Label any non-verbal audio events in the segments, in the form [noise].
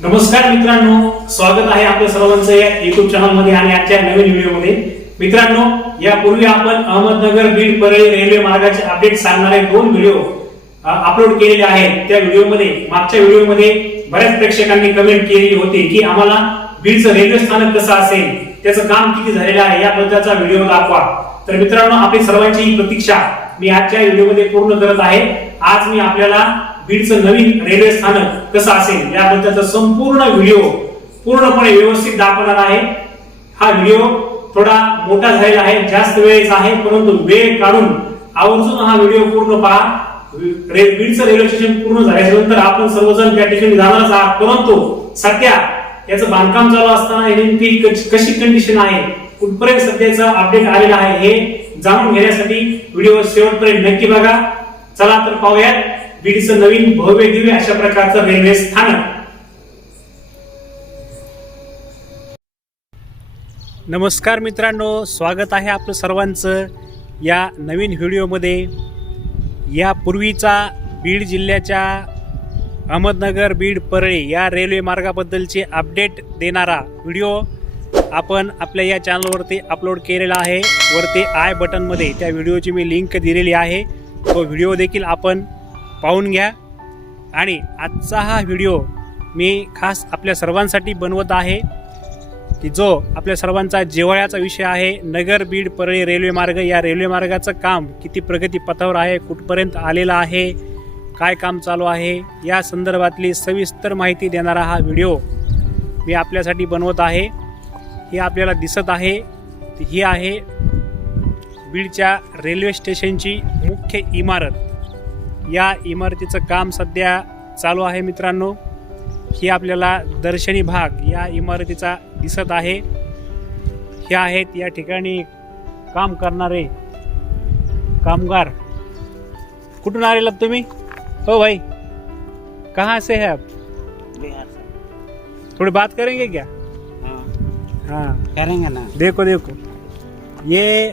नमस्कार मित्रांनो स्वागत आहे आपल्या सर्वांचं या युट्यूब चॅनलमध्ये आणि आजच्या नवीन व्हिडिओमध्ये मित्रांनो यापूर्वी आपण अहमदनगर बीड परळी रेल्वे मार्गाचे अपडेट सांगणारे दोन व्हिडिओ अपलोड केलेले आहेत. त्या व्हिडिओमध्ये मागच्या व्हिडिओमध्ये बऱ्याच प्रेक्षकांनी कमेंट केलेली होती की आम्हाला बीडचं रेल्वे स्थानक कसं असेल त्याचं काम किती झालेलं आहे याबद्दलचा व्हिडिओ दाखवा. तर मित्रांनो आपली सर्वांची प्रतीक्षा मी आजच्या व्हिडिओमध्ये पूर्ण करत आहे. आज मी आपल्याला बीडचं नवीन रेल्वे स्थानक कसं असेल याबद्दलचा संपूर्ण व्हिडिओ पूर्णपणे व्यवस्थित दाखवणार आहे. हा व्हिडिओ थोडा मोठा झालेला आहे जास्त वेळेचा आहे परंतु वेळ काढून आवर्जून हा व्हिडिओ पूर्ण पहा. रे- बीडचं रेल्वे स्टेशन पूर्ण झाल्याच्यानंतर आपण सर्वजण त्या ठिकाणी जाणारच आहात परंतु सध्या याचं बांधकाम चालू असताना नेमकी कशी कंडिशन आहे कुठपर्यंत सध्याचं अपडेट आलेलं आहे हे जाणून घेण्यासाठी व्हिडिओ शेवटपर्यंत नक्की बघा. चला तर पाहूयात. बीडचं नवीन भव्य दिव्य अशा प्रकारचं रेल्वे स्थानक. नमस्कार मित्रांनो स्वागत आहे आपलं सर्वांचं या नवीन व्हिडिओमध्ये. यापूर्वीचा बीड जिल्ह्याच्या अहमदनगर बीड परळी या रेल्वे मार्गाबद्दलचे अपडेट देणारा व्हिडिओ आपण आपल्या या चॅनलवरती अपलोड केलेला आहे. वरती आय बटनमध्ये त्या व्हिडिओची मी लिंक दिलेली आहे. तो व्हिडिओ देखील आपण पाहून घ्या. आणि आजचा हा व्हिडिओ मी खास आपल्या सर्वांसाठी बनवत आहे की जो आपल्या सर्वांचा जिव्हाळ्याचा विषय आहे नगर बीड परळी रेल्वे मार्ग. या रेल्वे मार्गाचं काम किती प्रगती पथावर आहे कुठपर्यंत आलेलं आहे काय काम चालू आहे या संदर्भातली सविस्तर माहिती देणारा हा व्हिडिओ मी आपल्यासाठी बनवत आहे. हे आपल्याला दिसत आहे ही आहे बीडच्या रेल्वे स्टेशनची मुख्य इमारत. या इमारतीचं काम सध्या चालू आहे मित्रांनो. ही आपल्याला दर्शनी भाग या इमारतीचा दिसत आहे. हे आहेत या ठिकाणी काम करणारे कामगार. कुठून आलेलात तुम्ही? हो भाई. कहाँ से है आप? बिहार से. थोड़ी बात करेंगे क्या? हाँ. हाँ. करेंगे ना. देखो देखो. ये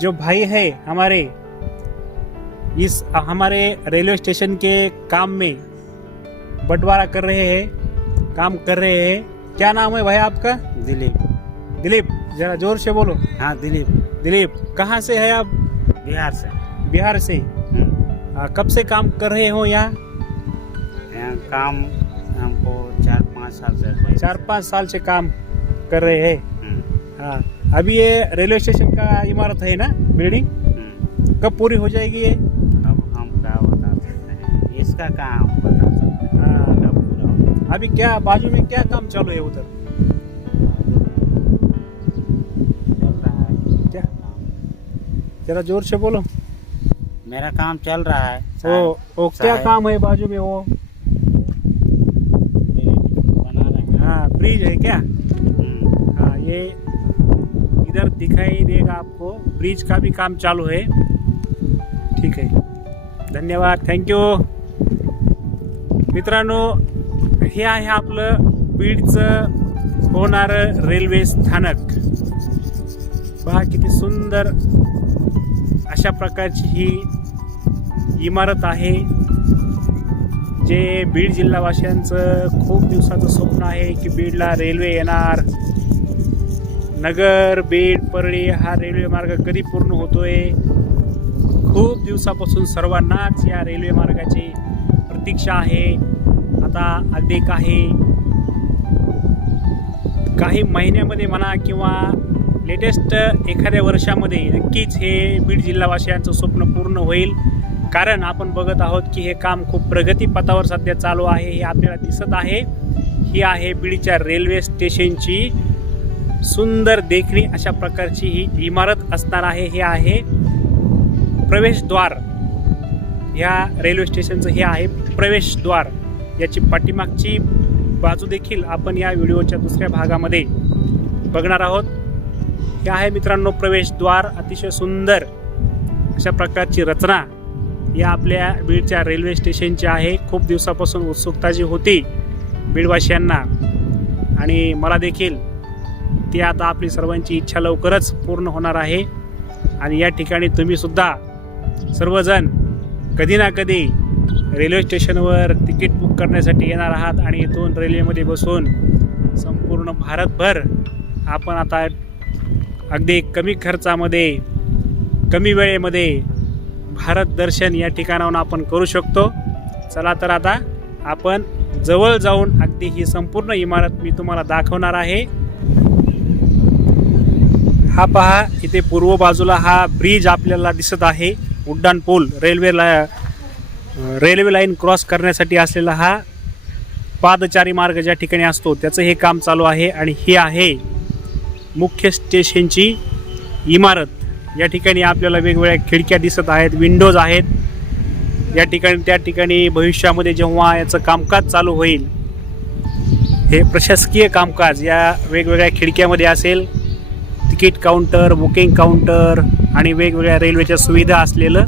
जो भाई है हमारे इस हमारे रेलवे स्टेशन के काम में बंटवारा कर रहे हैं काम कर रहे हैं। क्या नाम है भाई आपका? दिलीप। दिलीप जरा ज़ोर से बोलो। हाँ दिलीप। दिलीप कहाँ से है आप? बिहार से। बिहार से। हम्म। आ, कब से काम कर रहे हो यहाँ? यहाँ काम हमको चार पाँच साल से चार पाँच साल से काम कर रहे हैं। हम्म, हाँ अभी ये रेलवे स्टेशन का इमारत है ना बिल्डिंग? हम्म। कब पूरी हो जाएगी ये? इसका कहाँ हम बता सकते हाँ। कब पूरा हो अभी क्या बाजू में क्या काम चालू है उधर? रहा है क्या? जरा ज़ोर से बोलो। मेरा काम चल रहा है वो वो क्या काम है बाजू में वो? हैं ब्रिज है क्या? हम्म, हाँ ये इधर दिखाई देगा आपको। ब्रिज का भी काम चालू है। ठीक है। धन्यवाद थँक्यू मित्रांनो हे आहे आपलं बीडचं होणारं रेल्वे स्थानक. पहा किती सुंदर अशा प्रकारची ही इमारत आहे जे बीड जिल्हावासियांचं खूप दिवसाचं स्वप्न आहे की बीडला रेल्वे येणार. नगर बीड परळी हा रेल्वे मार्ग कधी पूर्ण होतोय? खूप दिवसापासून सर्वांनाच या रेल्वे मार्गाची प्रतीक्षा आहे. आता अगदी काही काही महिन्यामध्ये म्हणा किंवा लेटेस्ट एखाद्या वर्षामध्ये नक्कीच हे बीड जिल्हावासियांचं स्वप्न पूर्ण होईल. कारण आपण बघत आहोत की हे काम खूप प्रगतीपथावर सध्या चालू आहे हे आपल्याला दिसत आहे. ही आहे बीडच्या रेल्वे स्टेशनची सुंदर देखणी. अशा प्रकारची ही इमारत असणार आहे. हे आहे प्रवेशद्वार. ह्या रेल्वे स्टेशनचं हे आहे प्रवेशद्वार. याची पाठीमागची बाजू देखील आपण या व्हिडिओच्या दुसऱ्या भागामध्ये बघणार आहोत. हे आहे मित्रांनो प्रवेशद्वार अतिशय सुंदर अशा प्रकारची रचना या आपल्या बीडच्या रेल्वे स्टेशनची आहे. खूप दिवसापासून उत्सुकता जी होती बीडवासियांना. आणि मला देखील ती आता आपली सर्वांची इच्छा लवकरच पूर्ण होणार आहे. आणि या ठिकाणी तुम्हीसुद्धा सर्वजण कधी ना कधी रेल्वे स्टेशनवर तिकीट बुक करण्यासाठी येणार आहात आणि इथून रेल्वेमध्ये बसून संपूर्ण भारतभर आपण आता अगदी कमी खर्चामध्ये कमी वेळेमध्ये भारत दर्शन या ठिकाणाहून आपण करू शकतो. चला तर आता आपण जवळ जाऊन अगदी ही संपूर्ण इमारत मी तुम्हाला दाखवणार आहे. हा पहा इथे पूर्व बाजूला हा ब्रिज आपल्याला दिसत आहे. उड्डाण पूल रेल्वेला रेल्वे लाईन क्रॉस करण्यासाठी असलेला हा पादचारी मार्ग ज्या ठिकाणी असतो त्याचं हे काम चालू आहे आणि ही आहे मुख्य स्टेशनची इमारत. या ठिकाणी आपल्याला वेगवेगळ्या खिडक्या दिसत आहेत विंडोज आहेत. या ठिकाणी त्या ठिकाणी भविष्यामध्ये जेव्हा याचं कामकाज चालू होईल हे प्रशासकीय कामकाज या वेगवेगळ्या खिडक्यामध्ये असेल. तिकीट काउंटर बुकिंग काउंटर आणि वेगवेगळ्या रेल्वेच्या सुविधा असलेलं.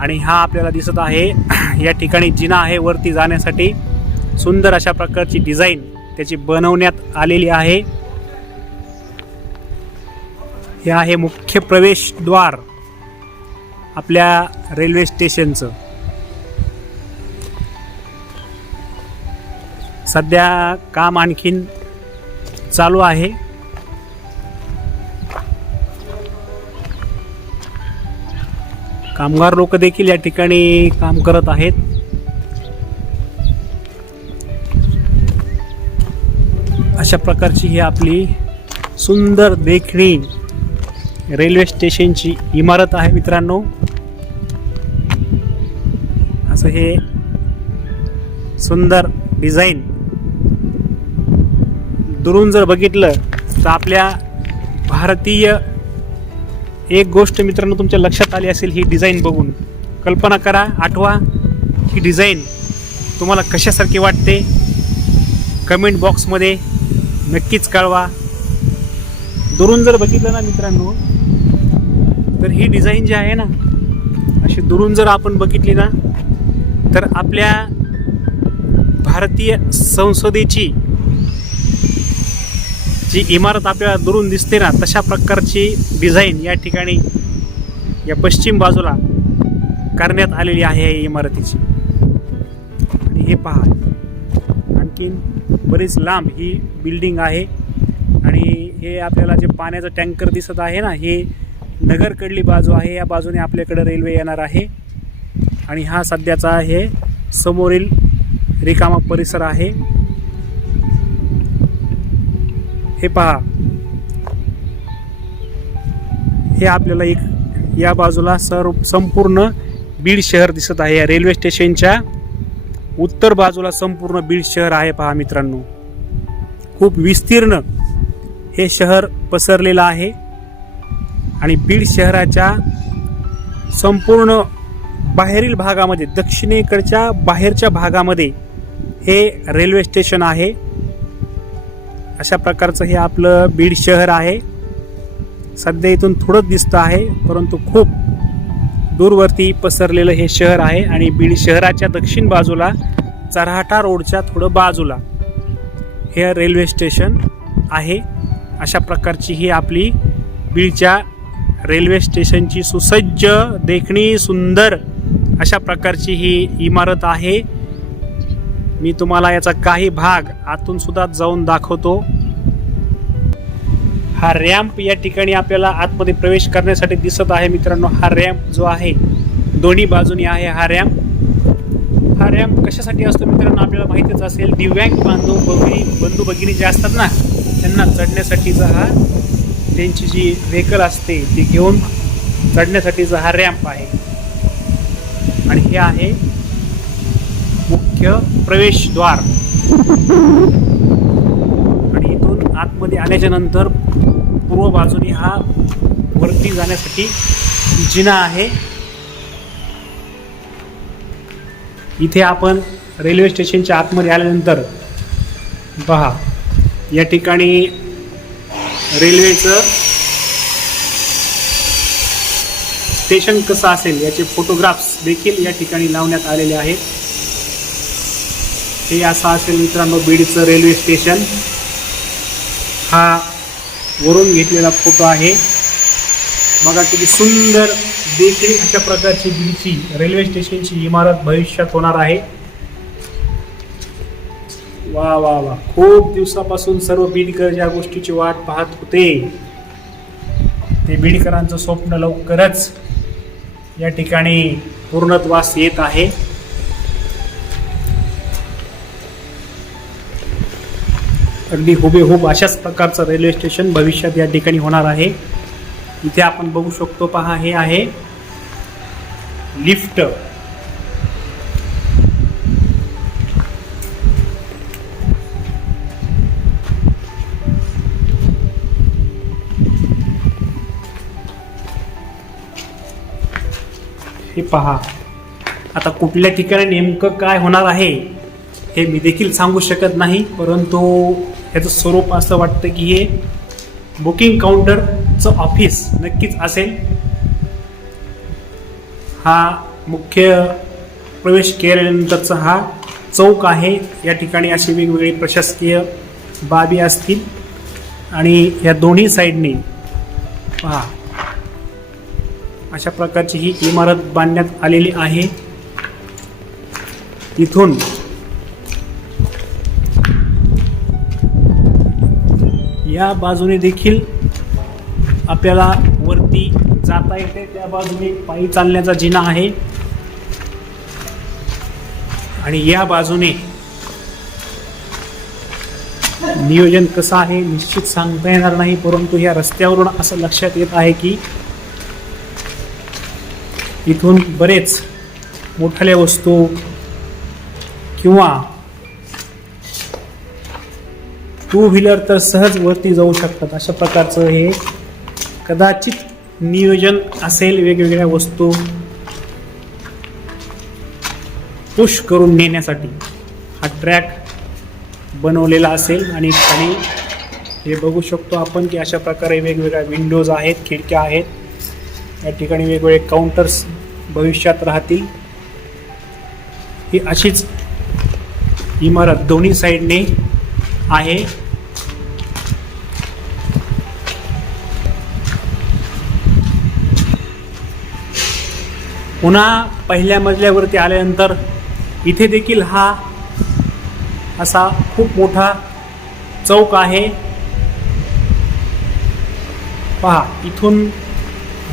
आणि हा आपल्याला दिसत आहे. [clears throat] या ठिकाणी जिना आहे वरती जाण्यासाठी सुंदर अशा प्रकारची डिझाईन त्याची बनवण्यात आलेली आहे. हे आहे मुख्य प्रवेशद्वार आपल्या रेल्वे स्टेशनचं. सध्या काम आणखीन चालू आहे. कामगार लोक देखील या ठिकाणी काम करत आहेत. अशा प्रकारची ही आपली सुंदर देखणी रेल्वे स्टेशनची इमारत आहे मित्रांनो. असं हे सुंदर डिझाईन. दुरून जर बघितलं तर आपल्या भारतीय एक गोष्ट मित्रांनो तुमच्या लक्षात आली असेल ही डिझाईन बघून. कल्पना करा आठवा ही डिझाईन तुम्हाला कशासारखी वाटते? कमेंट बॉक्समध्ये नक्कीच कळवा. दुरून जर बघितलं ना मित्रांनो तर ही डिझाईन जी आहे ना अशी दुरून जर आपण बघितली ना तर आपल्या भारतीय संसदेची जी इमारत आपल्याला दुरून दिसते ना तशा प्रकारची डिझाईन या ठिकाणी या पश्चिम बाजूला करण्यात आलेली आहे या इमारतीची. आणि हे पहा आणखीन बरीच लांब ही बिल्डिंग आहे. आणि हे आपल्याला जे पाण्याचं टँकर दिसत आहे ना हे नगरकडली बाजू आहे. या बाजूने आपल्याकडे रेल्वे येणार आहे. आणि हा सध्याचा हे समोरील रिकामा परिसर आहे. हे पहा. हे आपल्याला एक या बाजूला सर्व संपूर्ण बीड शहर दिसत आहे. या रेल्वे स्टेशनच्या उत्तर बाजूला संपूर्ण बीड शहर आहे पहा मित्रांनो. खूप विस्तीर्ण हे शहर पसरलेलं आहे. आणि बीड शहराच्या संपूर्ण बाहेरील भागामध्ये दक्षिणेकडच्या बाहेरच्या भागामध्ये हे रेल्वे स्टेशन आहे. अशा प्रकारचं हे आपलं बीड शहर आहे. सध्या इथून थोडंच दिसतं आहे परंतु खूप दूरवरती पसरलेलं हे शहर आहे आणि बीड शहराच्या दक्षिण बाजूला चरहाटा रोडच्या थोडं बाजूला हे रेल्वे स्टेशन आहे. अशा प्रकारची ही आपली बीडच्या रेल्वे स्टेशनची सुसज्ज देखणी सुंदर अशा प्रकारची ही इमारत आहे. मी तुम्हाला याचा काही भाग आतून सुद्धा जाऊन दाखवतो. हा रॅम्प या ठिकाणी आपल्याला आतमध्ये प्रवेश करण्यासाठी दिसत आहे मित्रांनो. हा रॅम्प जो आहे दोन्ही बाजूनी आहे हा रॅम्प. हा रॅम्प कशासाठी असतो मित्रांनो? आपल्याला माहितीच असेल दिव्यांग बांधव बघी बंधू भगिनी जे असतात ना त्यांना चढण्यासाठीचा हा त्यांची जी व्हेकल असते ती घेऊन चढण्यासाठीचा हा रॅम्प आहे. आणि हे आहे मुख्य प्रवेशद्वार. आणि इथून आतमध्ये आल्याच्यानंतर पूर्व बाजूने हा वरती जाण्यासाठी जिना आहे. इथे आपण रेल्वे स्टेशनच्या आतमध्ये आल्यानंतर पहा या ठिकाणी रेल्वेचं स्टेशन कसं असेल याचे फोटोग्राफ्स देखील या ठिकाणी लावण्यात आलेले आहेत. हे असं असेल मित्रांनो बीडचं रेल्वे स्टेशन हा वरून घेतलेला फोटो आहे. बघा किती सुंदर देखील अशा प्रकारची बीडची रेल्वे स्टेशनची इमारत भविष्यात होणार आहे. वा वा वा. खूप दिवसापासून सर्व बीडकर ज्या गोष्टीची वाट पाहत होते. ते बीडकरांचं स्वप्न लवकरच या ठिकाणी पूर्णत्वास येत आहे. अगदी हुबेहूब अशाच प्रकारचं रेल्वे स्टेशन भविष्यात या ठिकाणी होणार आहे. इथे आपण बघू शकतो पहा हे आहे लिफ्ट. हे पहा आता कुठल्या ठिकाणी नेमकं काय होणार आहे हे मी देखील सांगू शकत नाही परंतु ह्याचं स्वरूप असं वाटतं की हे बुकिंग काउंटरचं ऑफिस नक्कीच असेल. हा मुख्य प्रवेश केल्यानंतरचा हा चौक आहे. या ठिकाणी अशी वेगवेगळी प्रशासकीय बाबी असतील. आणि या दोन्ही साईडने पहा अशा प्रकारची ही इमारत बांधण्यात आलेली आहे. इथून या बाजूने देखील आपल्याला वरती जाता येते. त्या बाजूने पायी चालण्याचा जिना आहे. आणि या बाजूने नियोजन कसं आहे निश्चित सांगता येणार नाही परंतु या रस्त्यावरून असं लक्षात येत आहे की इथून बरेच मोठाल्या वस्तू किंवा टू व्हीलर तर सहज वरती जाऊ शकतात. अशा प्रकारचं हे कदाचित नियोजन असेल. वेगवेगळ्या वस्तू पुश करून नेण्यासाठी हा ट्रॅक बनवलेला असेल आणि खाली हे बघू शकतो आपण की अशा प्रकारे वेगवेगळ्या विंडोज आहेत खिडक्या आहेत. या ठिकाणी वेगवेगळे काउंटर्स भविष्यात राहतील. ही अशीच इमारत दोन्ही साईडने आहे. पुन्हा पहिल्या मजल्यावरती आल्यानंतर इथे देखील हा असा खूप मोठा चौक आहे. पहा इथून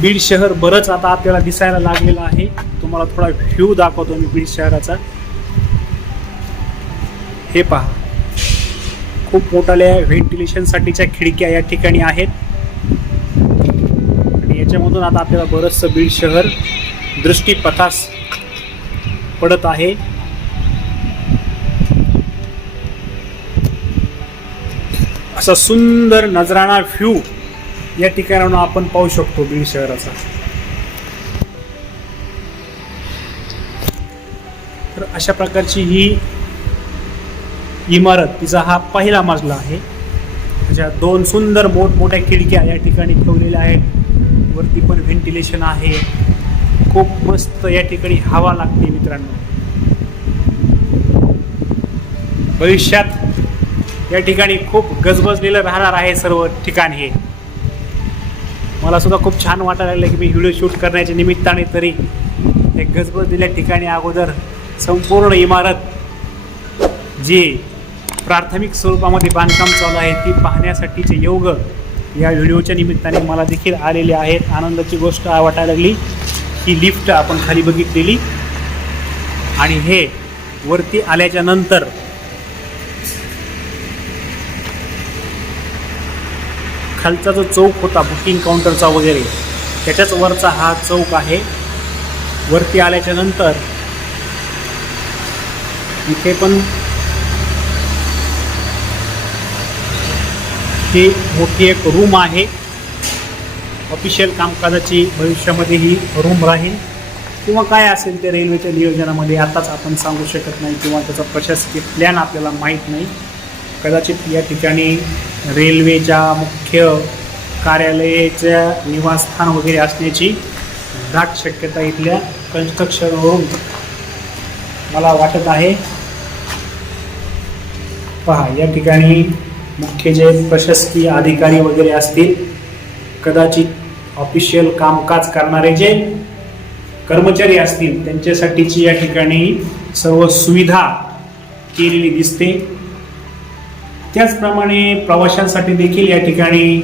बीड शहर बरंच आता आपल्याला दिसायला लागलेलं आहे. तुम्हाला थोडा व्ह्यू दाखवतो मी बीड शहराचा. हे पहा. खूप मोठाल्या व्हेंटिलेशनसाठीच्या खिडक्या या ठिकाणी आहेत. आणि याच्यामधून आता आपल्याला बरंचसं बीड शहर दृष्टीपथास पडत आहे. असा सुंदर नजराणा व्ह्यू या ठिकाणाहून आपण पाहू शकतो बीड शहराचा. तर अशा प्रकारची ही इमारत तिचा हा पहिला मजला आहे. त्याच्या दोन सुंदर मोठमोठ्या खिडक्या या ठिकाणी ठेवलेल्या आहेत. वरती पण व्हेंटिलेशन आहे. खूप मस्त या ठिकाणी हवा लागते मित्रांनो. भविष्यात या ठिकाणी खूप गजबजलेलं राहणार आहे सर्व ठिकाण हे. मला सुद्धा खूप छान वाटायला लागलं की मी व्हिडिओ शूट करण्याच्या निमित्ताने तरी हे गजबजलेल्या ठिकाणी अगोदर संपूर्ण इमारत जी प्राथमिक स्वरूपामध्ये बांधकाम चालू आहे. ती पाहण्यासाठीचे योग या व्हिडिओच्या निमित्ताने मला देखील आलेले आहेत. आनंदाची गोष्ट वाटायला लागली. ही लिफ्ट आपण खाली बघितलेली. आणि हे वरती आल्याच्यानंतर खालचा जो चौक होता बुकिंग काउंटरचा वगैरे त्याच्याच वरचा हा चौक आहे. वरती आल्याच्यानंतर इथे पण इथे मोठी एक रूम आहे. ऑफिशियल कामकाजाची भविष्यामध्ये ही रूम राहील. किंवा काय असेल ते रेल्वेच्या नियोजनामध्ये आताच आपण सांगू शकत नाही किंवा त्याचा प्रशासकीय प्लॅन आपल्याला माहीत नाही. कदाचित या ठिकाणी रेल्वेच्या मुख्य कार्यालयाच्या निवासस्थान वगैरे असण्याची दाट शक्यता इथल्या कन्स्ट्रक्शनवरून मला वाटत आहे. पहा या ठिकाणी मुख्य जे प्रशासकीय अधिकारी वगैरे असतील कदाचित ऑफिशियल कामकाज करणारे जे कर्मचारी असतील त्यांच्यासाठीची या ठिकाणी सर्व सुविधा केलेली दिसते. त्याचप्रमाणे प्रवाशांसाठी देखील या ठिकाणी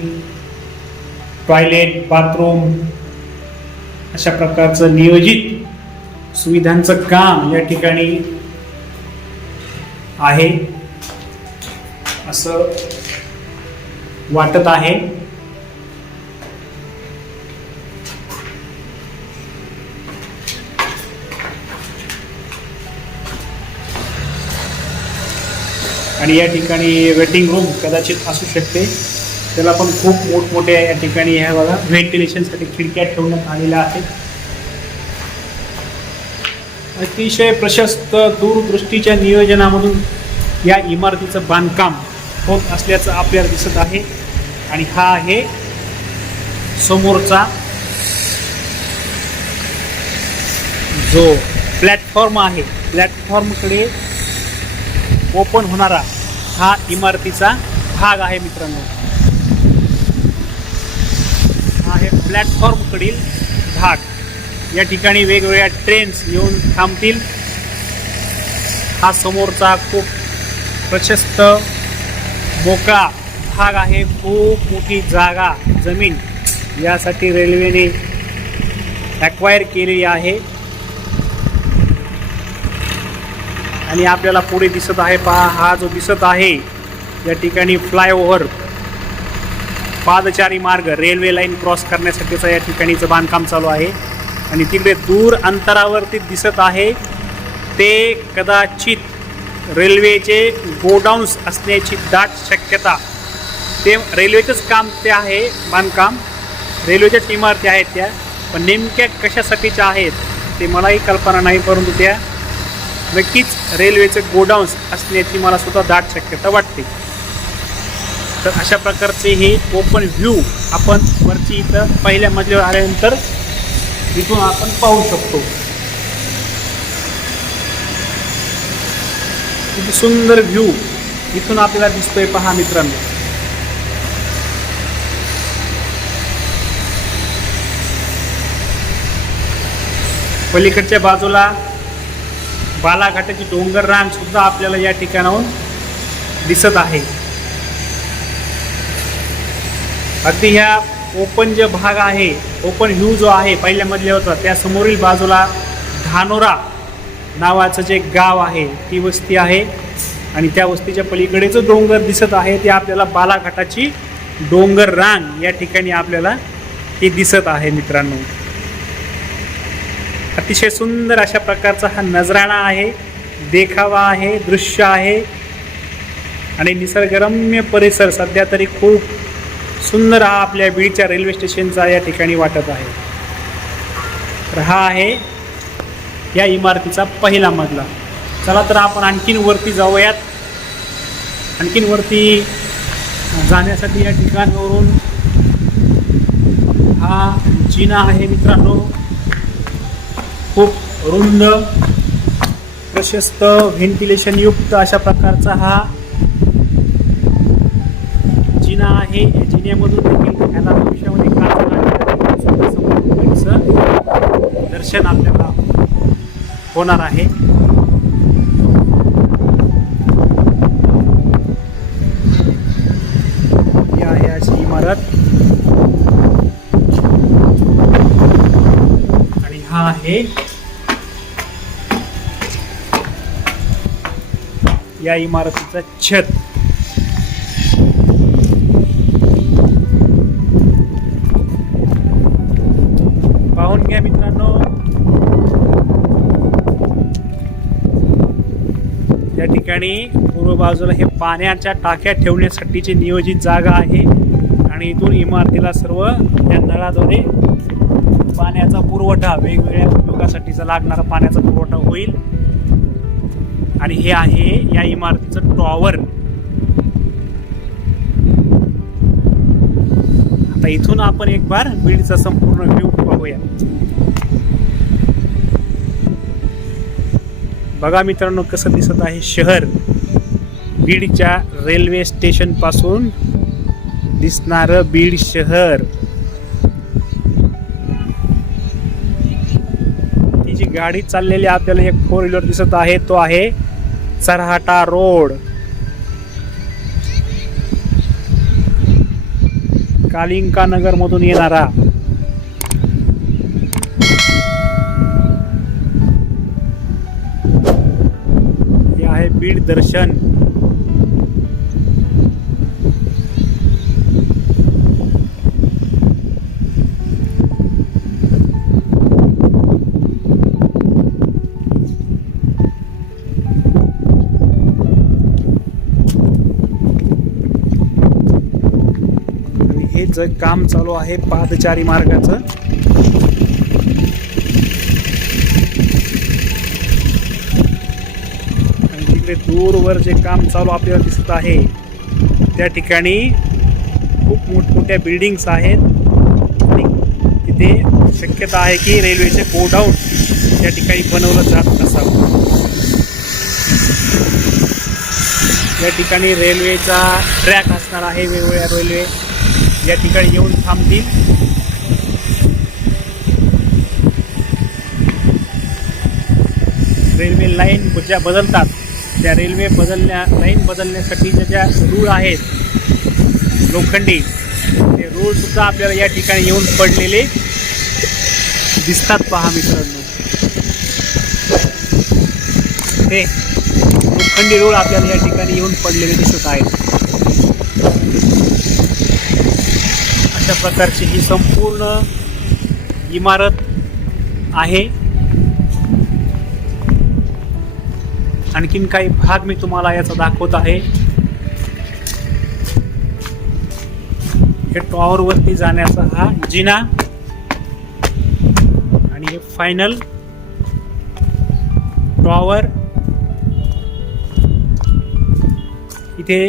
टॉयलेट बाथरूम अशा प्रकारचं नियोजित सुविधांचं काम या ठिकाणी आहे. असं वाटत आहे. आणि या ठिकाणी वेटिंग रूम कदाचित असू शकते. त्याला पण खूप मोठमोठ्या या ठिकाणी ह्या बघा व्हेंटिलेशनसाठी खिडक्या ठेवण्यात आलेल्या आहेत. अतिशय प्रशस्त दूरदृष्टीच्या नियोजनामधून या इमारतीचं बांधकाम होत असल्याचं आपल्याला दिसत आहे. आणि हा आहे समोरचा जो प्लॅटफॉर्म आहे. प्लॅटफॉर्मकडे ओपन होणारा हा इमारतीचा भाग आहे मित्रांनो. हा आहे प्लॅटफॉर्मकडील भाग. या ठिकाणी वेगवेगळ्या ट्रेन्स येऊन थांबतील. हा समोरचा खूप प्रशस्त मोकळा भाग आहे खूप मोठी जागा जमीन. यासाठी रेल्वेने ॲक्वायर केलेली आहे. आणि आपल्याला पुढे दिसत आहे पहा हा जो दिसत आहे या ठिकाणी फ्लायओव्हर पादचारी मार्ग रेल्वे लाईन क्रॉस करण्यासाठीचं या ठिकाणीचं बांधकाम चालू आहे. आणि तिकडे दूर अंतरावरती दिसत आहे ते कदाचित रेल्वेचे गोडाऊन्स असण्याची दाट शक्यता. ते रेल्वेचंच काम ते आहे बांधकाम. रेल्वेच्याच इमारती आहेत त्या पण नेमक्या कशासाठीच्या आहेत ते मलाही कल्पना नाही परंतु त्या नक्कीच रेल्वेचे गोडाऊन्स असण्याची मला सुद्धा दाट शक्यता वाटते. तर अशा प्रकारचे हे ओपन व्ह्यू आपण वरची इथं पहिल्या मजल्यावर आल्यानंतर इथून आपण पाहू शकतो. किती सुंदर व्ह्यू इथून आपल्याला दिसतोय पहा मित्रांनो. पलीकडच्या बाजूला बालाघाटाची डोंगर रांग सुद्धा आपल्याला या ठिकाणाहून दिसत आहे. अगदी ह्या ओपन जे भाग आहे ओपन व्ह्यू जो आहे पहिल्या मधल्या होता त्या समोरील बाजूला धानोरा नावाचं जे गाव आहे ती वस्ती आहे. आणि त्या वस्तीच्या पलीकडे जो डोंगर दिसत आहे ते आपल्याला बालाघाटाची डोंगर रांग या ठिकाणी आपल्याला हे दिसत आहे मित्रांनो. अतिशय सुंदर अशा प्रकारचा हा नजराणा आहे देखावा आहे दृश्य आहे. आणि निसर्गरम्य परिसर सध्या तरी खूप सुंदर हा आपल्या बीडच्या रेल्वे स्टेशनचा या ठिकाणी वाटत आहे. तर हा आहे या इमारतीचा पहिला मजला. चला तर आपण आणखीन वरती जाऊयात. आणखीन वरती जाण्यासाठी या ठिकाणावरून हा जिना आहे मित्रांनो. खूप रुंद प्रशस्त व्हेंटिलेशन युक्त अशा प्रकारचा हा जिना आहे. या जिन्यामधून देखील याला भविष्यामध्ये दर्शन आपल्याला होणार आहे. ही आहे अशी इमारत. आणि हा आहे या इमारतीचं छत. ठिकाणी पूर्व बाजूला हे पाण्याच्या टाक्या ठेवण्यासाठीची नियोजित जागा आहे. आणि इथून इमारतीला सर्व या नळाद्वारे पाण्याचा पुरवठा वेगवेगळ्या उपयोगासाठीचा लागणारा पाण्याचा पुरवठा होईल. आणि हे आहे या इमारतीचं टॉवर. आता इथून आपण एक बार बीडचा संपूर्ण व्ह्यू पाहूया. बघा मित्रांनो कसं दिसत आहे शहर. बीडच्या रेल्वे स्टेशनपासून दिसणारं बीड शहर. ती जी गाडी चाललेली आपल्याला एक फोर व्हीलर दिसत आहे तो आहे चरहाटा रोड. कालिंका नगर मधून येणारा. दर्शन हेच हे काम चालू आहे पादचारी मार्गाचं जे दूरवर जे काम चालू आपल्याला दिसत आहे त्या ठिकाणी खूप मोठमोठ्या बिल्डिंग्स आहेत. आणि तिथे शक्यता आहे की रेल्वेचे गोडाऊन त्या ठिकाणी बनवलं जात असावं या ठिकाणी रेल्वेचा ट्रॅक असणार आहे वेगवेगळ्या रेल्वे या ठिकाणी येऊन थांबतील. रेल्वे लाईन ज्या बदलतात त्या रेल्वे बदलण्या लाईन बदलण्यासाठी ज्या ज्या रूळ आहेत लोखंडी ते रूळ सुद्धा आपल्याला या ठिकाणी येऊन पडलेले दिसतात पहा मित्रांनो. हे लोखंडी रूळ आपल्याला या ठिकाणी येऊन पडलेले दिसत आहेत. अशा प्रकारची ही संपूर्ण इमारत आहे. आणखीन काही भाग मी तुम्हाला याचा दाखवत आहे. हे टॉवर वरती जाण्याचा हा जिना. आणि हे फायनल टॉवर इथे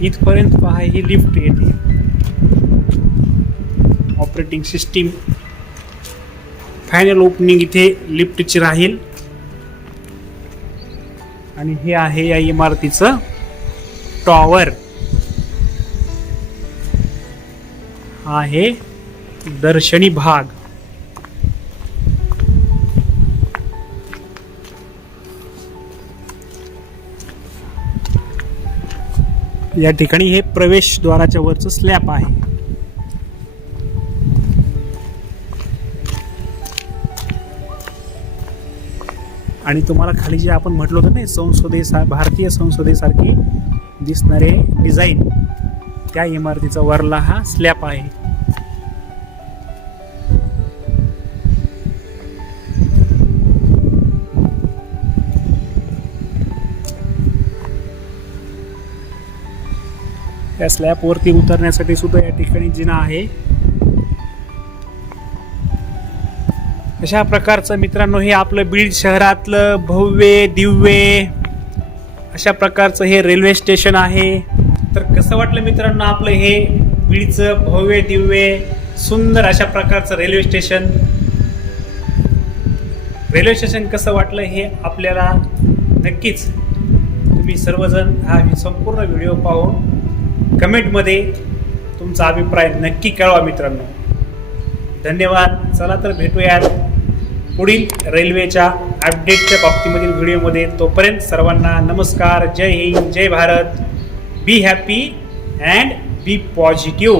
इथपर्यंत पहा ही लिफ्ट येते ऑपरेटिंग सिस्टीम फायनल ओपनिंग इथे लिफ्टची राहील. आणि हे आहे या इमारतीचं टॉवर हा आहे दर्शनी भाग. या ठिकाणी हे प्रवेशद्वाराच्या वरचं स्लॅब आहे. आणि तुम्हाला खाली जे आपण म्हटलं होतं ना संसदे भारतीय संसदेसारखी दिसणारे डिझाईन त्या इमारतीचा वरला हा स्लॅप आहे. त्या स्लॅबवरती उतरण्यासाठी सुद्धा या ठिकाणी जिना आहे. अशा प्रकारचं मित्रांनो हे आपलं बीड शहरातलं भव्य दिव्य अशा प्रकारचं हे रेल्वे स्टेशन आहे. तर कसं वाटलं मित्रांनो आपलं हे बीडचं भव्य दिव्य सुंदर अशा प्रकारचं रेल्वे स्टेशन? रेल्वे स्टेशन कसं वाटलं हे आपल्याला नक्कीच तुम्ही सर्वजण हा संपूर्ण व्हिडिओ पाहून कमेंटमध्ये तुमचा अभिप्राय नक्की कळवा मित्रांनो. धन्यवाद. चला तर भेटूयात. पुढील रेल्वेच्या अपडेटच्या बाबतीमधील व्हिडिओमध्ये तोपर्यंत सर्वांना नमस्कार. जय हिंद जय Bharat. Be happy and be positive